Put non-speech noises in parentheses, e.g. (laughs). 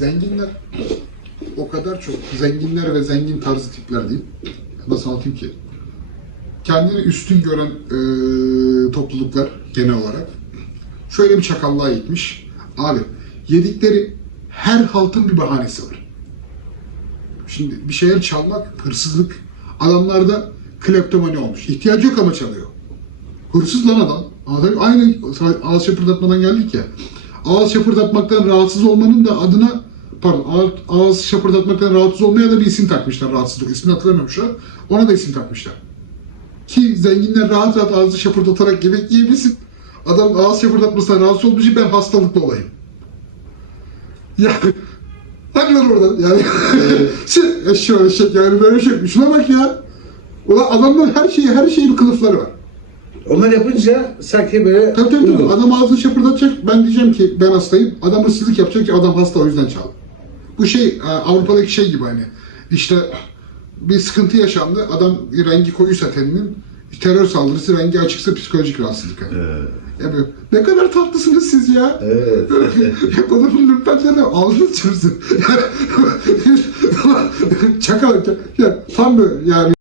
zenginler o kadar çok zenginler ve zengin tarzı tipler diyeyim. Nasıl anlatayım ki? Kendini üstün gören eee, topluluklar genel olarak şöyle bir çakallığa gitmiş. Abi yedikleri her haltın bir bahanesi var. Şimdi bir şeyler çalmak, hırsızlık. Adamlarda kleptomani olmuş. İhtiyacı yok ama çalıyor. Hırsız lan adam. Aynı ağız şapırdatmadan geldik ya. Ağız şapırdatmaktan rahatsız olmanın da adına pardon ağız, şapırdatmaktan rahatsız olmaya da bir isim takmışlar rahatsızlık. İsmini hatırlamıyorum şu an. Ona da isim takmışlar. Ki zenginler rahat rahat ağzı şapırdatarak yemek yiyebilsin. Adam ağız şapırdatmasından rahatsız için ben hastalıklı olayım. Ya (laughs) hadi lan oradan yani. (laughs) şey, eşya eşek yani böyle şey. Şuna bak ya. Ulan adamlar her şeyi her şeyin kılıfları var. Onlar yapınca sanki böyle Tabii tabii tabii. Adam ağzını şapırdatacak. Ben diyeceğim ki ben hastayım. Adam hırsızlık yapacak ki adam hasta o yüzden çal. Bu şey e, Avrupa'daki şey gibi hani. İşte bir sıkıntı yaşandı. Adam rengi koyuysa teninin terör saldırısı rengi açıksa psikolojik rahatsızlık. Yani. Ya böyle, ne kadar tatlısınız siz ya. Evet. (laughs) (laughs) ya adamın lütfenlerine ağzını çırpsın. Çakal. Ya, tam böyle yani